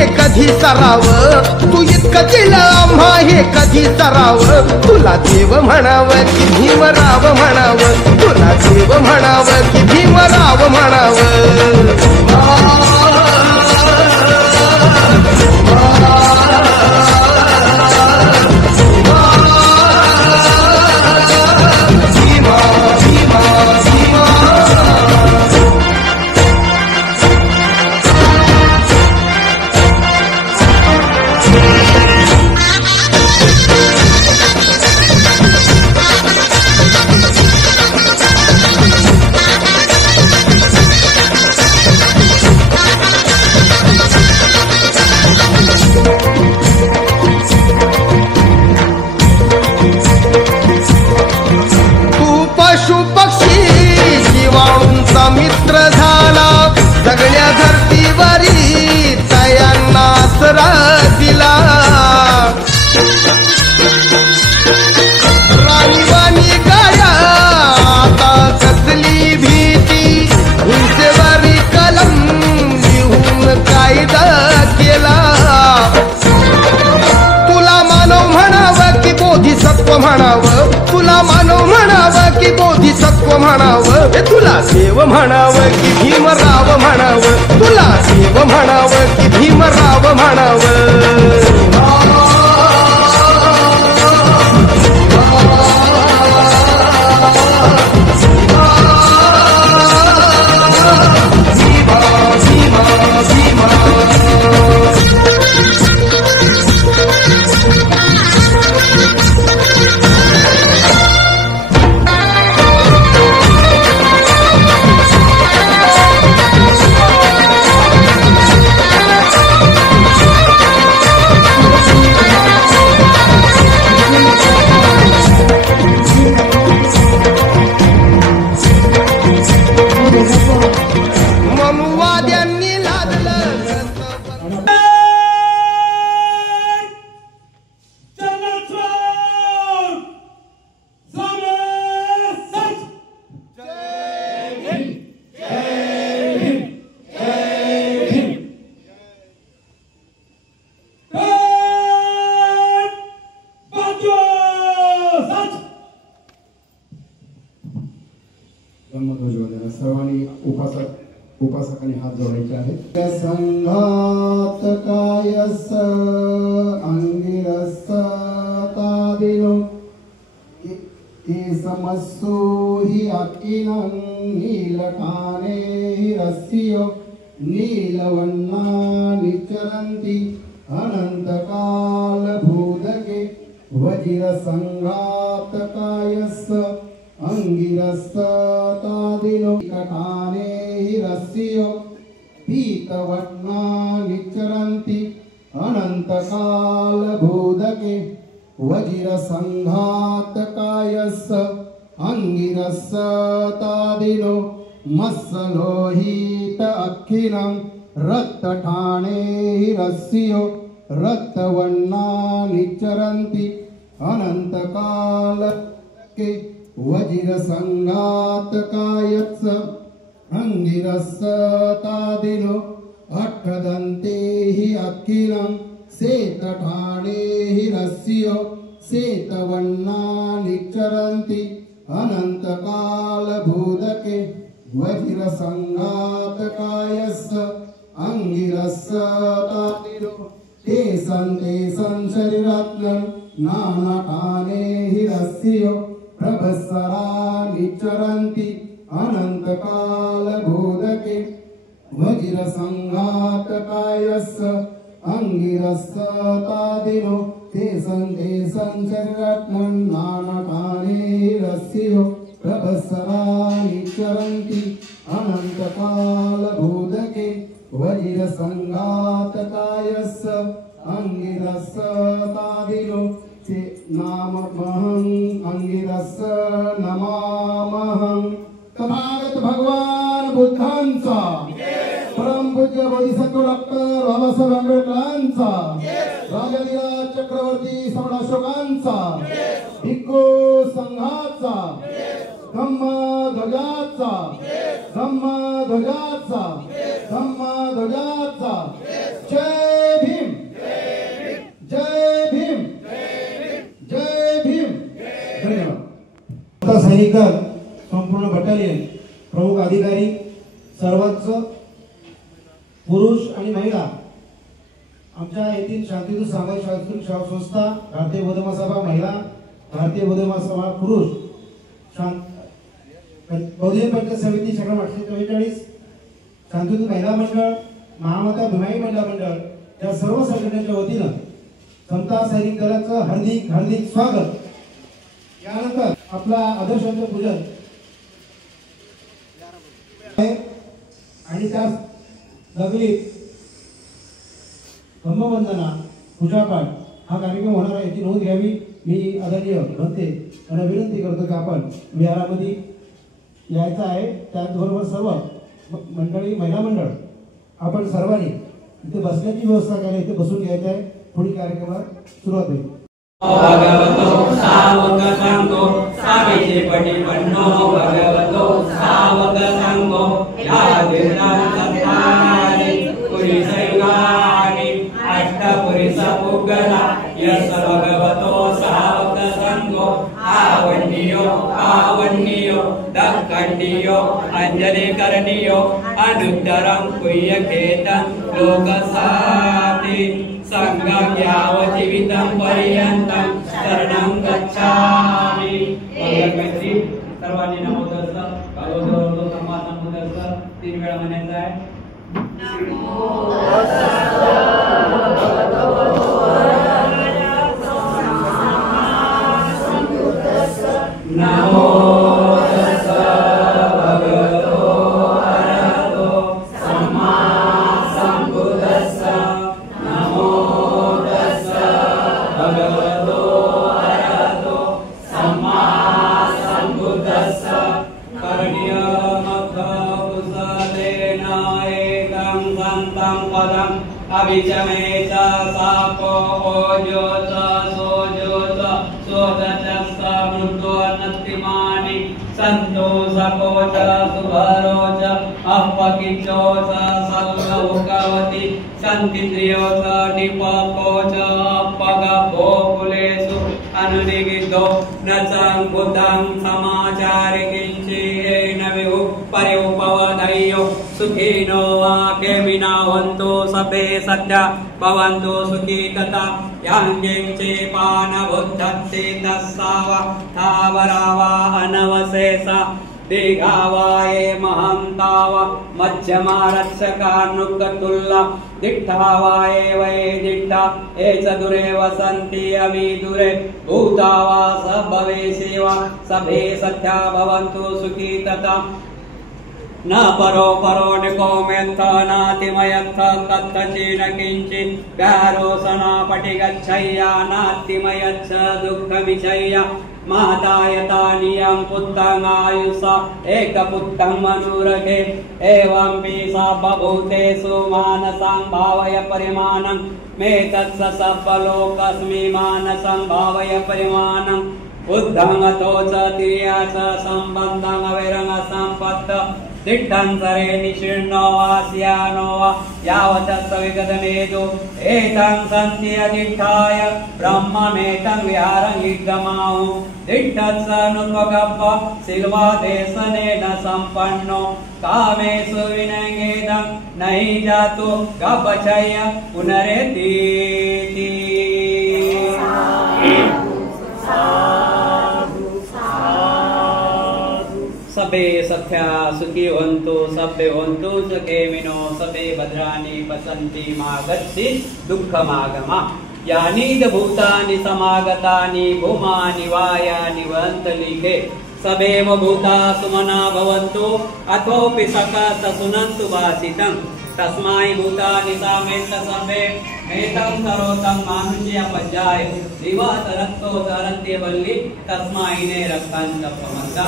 हे कधी सराव, तू इतकं दिलं आम्हा हे कधी सराव. तुला देव म्हणावं की भीमराव म्हणावं, तुला देव म्हणावं की भीमराव म्हणावं. सगळ्या धरतीवरी तयांना आसरा दिला. राणीवाणी गाया आता कसली भीती, हिंसेवरी कलम लिहून कायदा केला. तुला मानव म्हणावं की बोधिसत्व म्हणावं, तुला मानव म्हणावं की बोधिसत्व म्हणावं. तुला देव म्हणावं की भीमराव म्हणावं, तुला देव म्हणावं की भीमराव म्हणावं. सर्वांनी उपासकांनी हात जोडायचे आहेत. संघात कायस अंगिरस तादिनो समस्सु हि अकिनं नीलकाने हि रस्यो नीलवन्ना निचरन्ति अनन्तकाल भूदके वज्र संघात कायस अंगिरस तादिनो कटाने हि रस्यो पीतवन्ना निचरन्ति अनन्तकाल भूदके वज्र संघात कायस अंगिरस तादिनो मत्सलोहित अखिलं रक्तठाणे हि रस्यो रक्तवन्ना निचरन्ति अनन्तकाल के वज्र संघात कायस अंगिरस तादिनो अट्ठदन्ते हि अखिलं सेतठाणे हि रस्यो सेतवन्ना निचरन्ति अनन्तकाल भूदके वज्र संघात कायस अंगिरस तादिनो तेसं शरीरत्नं नानाठाने हि रस्यो प्रभस्सरा निचरन्ति अनन्तकाल भूदके वज्र संघात कायस अंगिरस तादिनो तेसं शरीरत्नं नानाठाने हि रस्यो प्रभस्सरा निचरन्ति अनन्तकाल भूदके वज्र संघात कायस अंगिरस तादिनो नामहं अंगिरस नमामहं. तथागत भगवान बुद्धांचा, परम पूज्य बोधिसत्व डॉक्टर बाबासाहेब आंबेडकरांचा, राजलीला चक्रवर्ती सम्राट अशोकांचा, भिक्खू संघाचा, धम्मध्वजाचा, धम्मध्वजाचा, धम्मध्वजाचा जय सैनिक दल संपूर्ण बटालियन प्रमुख अधिकारी सर्वच पुरुष आणि महिला आमच्या येथील शांतिदूत सामाजिक सांस्कृतिक सेवा संस्था भारतीय बौद्ध महासभा महिला भारतीय बौद्ध महासभा पुरुष बहुजन पंचायत समिती शाखा 844 शांतिदूत महिला मंडळ महामाता भीमाई महिला मंडळ या सर्व संघटनेच्या वतीनं समता सैनिक दलाचं हार्दिक हार्दिक स्वागत। यानंतर आपला आदर्शांचं पूजन आणि त्या दगलीत धम्मवंदना पूजापाठ हा कार्यक्रम होणार आहे याची नोंद घ्यावी मी आदरणीय म्हणते आणि विनंती करतो की आपण विहारामध्ये यायचं आहे। त्याचबरोबर सर्व मंडळी महिला मंडळ आपण सर्वांनी इथे बसण्याची व्यवस्था करायला इथे बसून घ्यायचं आहे। पुढील कार्यक्रमाला सुरुवात होईल। भगवतो सावक संगो साविचे पटिपन्नो भगवतो सावक संगो यादिरां सत्तानि पुरिसयुगानि अष्टपुरिसपुगला यस भगवतो सावक संगो आवन्नियो आवन्नियो दक्कण्डियो अंजलिकरणियो अनुत्तरं कुय्यखेतं लोकसाति संगं यावजीवितं पर्यन्तं शरणं गच्छामि। मैत्री सर्वांनी नमो तस्स भगवतो सम्मा संबुद्धस्स 3 वेळा म्हणायचं आहे। नमो तस्स भगवतो अरहतो सम्मा संबुद्धस्स नमो तस्स भगवतो अरहतो सम्मा संबुद्धस्स नमो तस्स भगवतो अरहतो सम्मा संबुद्धस्स करणीयमथ कुशलेन एकं सन्तं पदम् अभिचमे च सापो ओजो च सोजो च सोदचस्स मृत्योन्नतिमानि सन्तोषको च सुभरो च अपकिचो च सल्लवकवति सन्तित्रियो च निपको च अपगभो कुलेषु अनुनिगितो न चं बुद्धं समाचारि किञ्चिदेन विभु पर्युपवदय्यो सुखिनो वा केमिना वन्तु सभे सत्या भवन्तु सुखी तथा यांगिंचे पान बुद्धत्ते तस्सावा थावरावा अनवशेषा दीघावाये महंतावा मध्यमा रक्षकानुकतुल्ला दिट्ठावाये वये दिट्ठा एच दुरे वसन्ति अविदुरे भूतावा सबवे सेवा सभे सत्या भवन्तु सुखी तथा न परो परो निकोमेत्थ नातिमयत्थ तत्तचीन किंचित् व्यारोसना पटिगच्छय्या नातिमयच्छ दुःखविषय्या माता यथा नियं पुत्रं आयुषा एकपुत्रं मनुरगे एवं सा बभूतेषु मानसं भावय परिमाणं मे तत्स सब्बलोकस्मि मानसं भावय परिमाणं बुद्धं अतो च तिर्या च सम्बन्धं अविरंग सम्पत्त दिट्ठं सरे निशीर्णो आस्यानो यावत् सविगतमेदो एतं सन्ति अधिष्ठाय ब्रह्ममेतं विहारं इद्गमाहु दिट्ठत्सनुत्वगप्प सिल्वादेशनेन सम्पन्नो कामेषु विनयेदं नहि जातो गपचय पुनरेतीति सबे सत्या सुखी होन्तु सबे होन्तु सुखेमिनो सबे भद्राणि पश्यन्ति मा गच्छेत् दुःखमागमा यानि भूतानि समागतानि भूमानि वायानि वन्तलिखे सबेव भूता सुमना भवन्तु अथोपि सकत सुनन्तु भासितं तस्मै भूतानि सामेत सर्वे एतं करोतं मानुष्य पज्जाय दिवात रक्तो तरन्ते वल्ली तस्मै ने रक्षन्त प्रमदा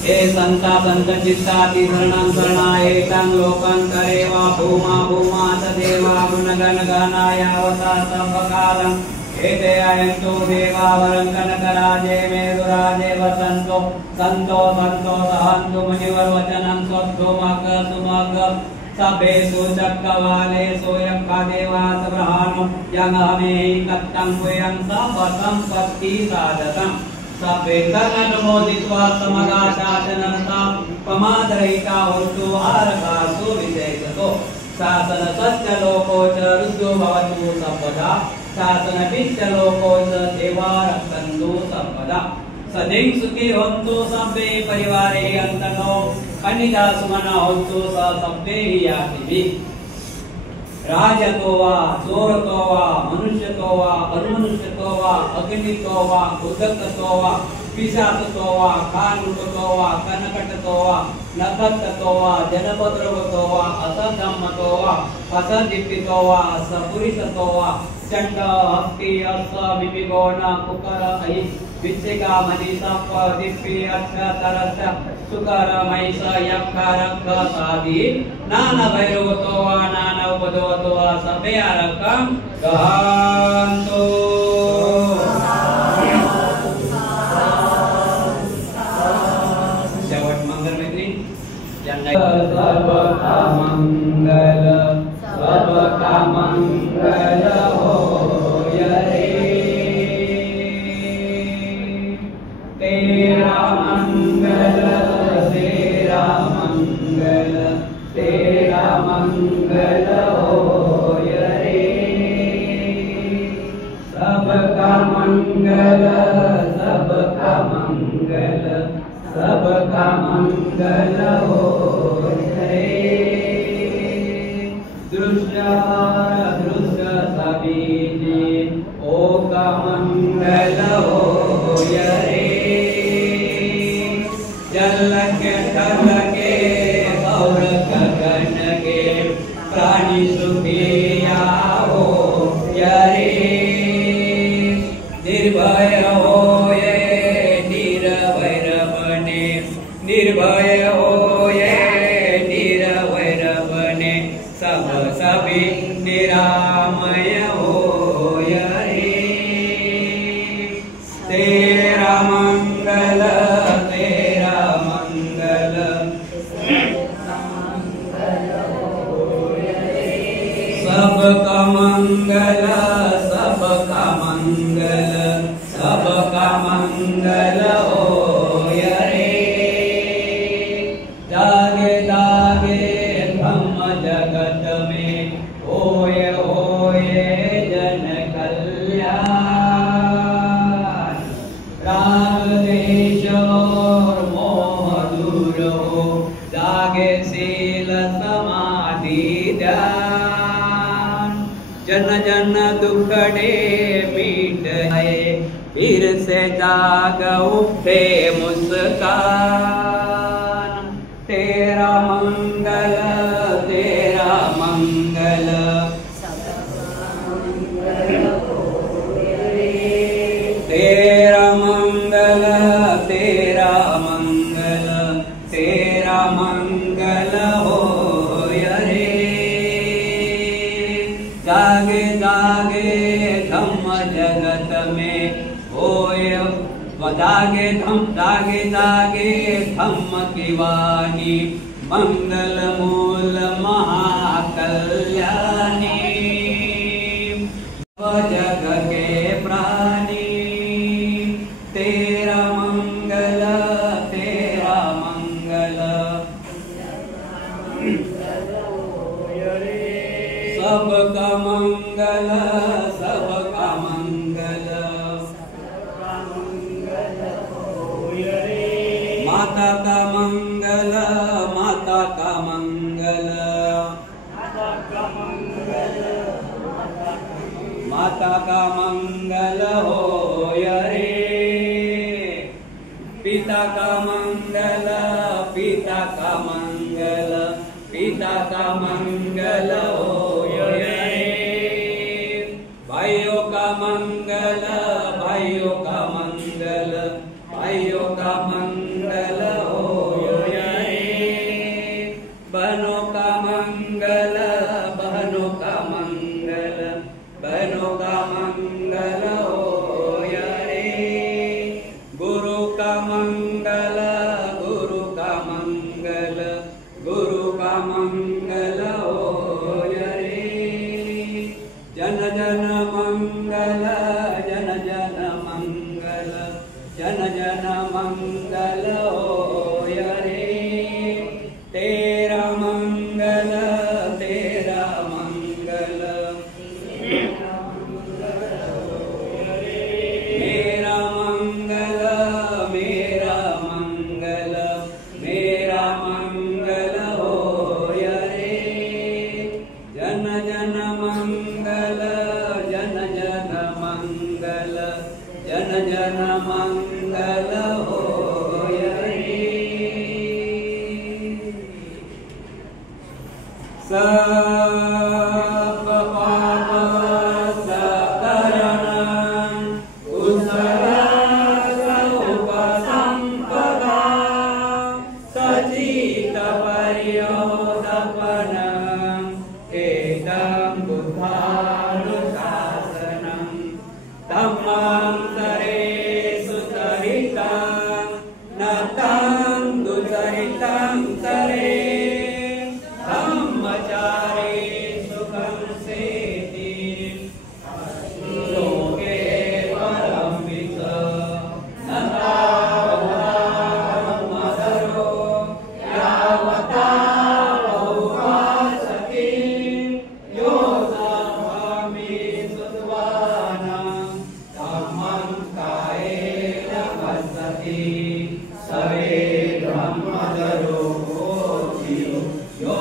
हे संता संत चित्ताति शरणं शरणाय तं लोकं करेवा भूमा भूमा तदेवा गुणगण गणायावता संभकालं एते अयन्तु देवा वरं कनकराजे मेरुराजे वसन्तो संतो संतो सहन्तु मुनिवर वचनं स्वस्तु मग सुमग Sabbesu cakkavalesu yakka devasa brahmano yangamehi kattam kuyam sabbatam patti sadatam sabbe karnamoditva samagashashananta pamadarita hotu harakasu videsato sasana satya lokocha rudyo bhavatu sabbada sasana pitya lokocha devarakkandu sabbada सदैव सुखी होन्तु सब्बे परिवारे अंतनो कन्निजा सुमना होन्तु सब्बे यातिभि राजतो वा चोरतो वा मनुष्यतो वा अमनुष्यतो वा अग्नितो वा उदकतो वा पिशाचतो वा कानुटतो वा कनकटतो वा नखततो वा जनपद्रवतो वा असधम्मतो वा असदीप्तितो वा असपुरिसतो वा चंड हस्ति अस विपिगोण कुकर अहि विच्छिका मनीषा दिप्पि अच्छा तरस सुकर महिष यक्ष रक्ष सादि नाना भैरवतो वा नाना उपदवतो वा सबे अरकम गहन्तु शेवट मंगल मैत्री सबका मंगल होय रे तेरा मंगल होय रे सबका मंगल होय रे दृश्य सबीजी ओ का मंगल होय रे जल के थल के और गगन के प्राणी सुखिया होय रे निर्भय होय निरवैर बने निर्भय होय निरवैर बने सब सभी निरामय होय रे तेरा मंगल सबका मंगल होय रे जागे जागे ब्रह्म जगत में होय होय जन कल्याण राग देश और मोह दूर हो जागे शील समाधि ध्यान जन जन दुखड़े मिट गए फिर से जाग उठे मुस्कान तेरा मंगल तेरा मंगल तेरा मंगल तेरा मंगल तेरा मंगल होय रे जागे जागे धम्म जगत में होय जागे जागे धम्म की वाणी मंगल मूल महाकल्याणी जग के प्राणी तेरा मंगल तेरा मंगल सबका मंगल सबका मंगल माता का मंगल माता का मंगल माता का मंगल होय रे पिता का मंगल पिता का मंगल पिता का मंगल होय रे भाइयों का मंगल भाइयों का मंगल भाइयों का मंगल होय रे बहनों का मंगल बहनों का मंगल बहनों का मंगल होय रे गुरु का मंगल गुरु का मंगल गुरु का मंगल जन मंगल जन जन मंगल जन जन मंगल होय रे सब पाप सकरण कुशल सौप संपदा सचित पर्योदपन एतं बुद्धानुशासनं धम्मं सरेषु चरितं न तं दुचरितं सरे धम्मचारेषु कंसेति लोके परं विच न तावधर्मधरो यावता उपासते यो सम्भवमि सुत्वानं धम्मं कायेन पश्यति सवे ब्रह्मधरो होति यो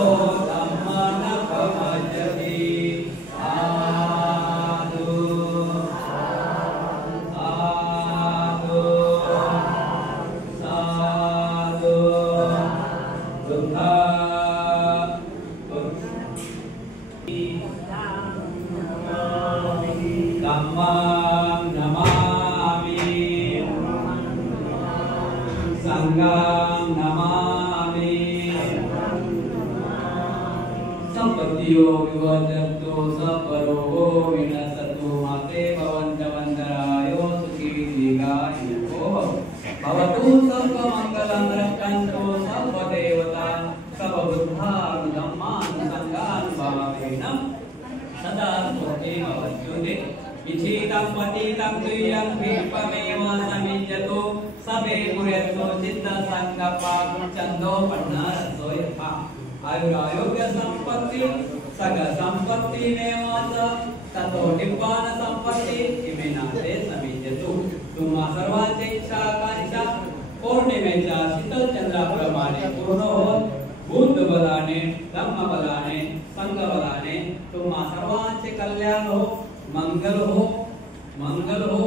धम्मं न पमज्जति साधु साधु साधु बुद्धा धम्मं नमामि संघं नमामि संपत्तियो विवर्धतो सपरोगो विनशतु माते भवन्तवन्तरायो सुखी दीर्घायुः भवतु सर्वमङ्गलं रक्षन्तु सर्वदेवता सर्वबुद्धान् धम्मान् संघान् भावेन सदा सुखे भवत्युते विचितं पतितं तुयं भीष्ममेव समिज्यतु सबे पुरेतो चित्त संकल्पं चन्दो पन्नरसो यथा आयुरारोग्य संपत्ति सग संपत्ति मेव ततो निब्बान संपत्ति इमेनाते समिज्यतु तुम्हा सर्वांचे इच्छा आकांक्षा पौर्णिमेच्या शीतल चंद्राप्रमाणे पूर्ण होत बुद्ध बलाने धम्म बलाने संघ बलाने तुम्हा सर्वांचे कल्याण हो मंगल हो मंगल हो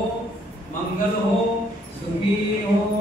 मंगल हो सुखी हो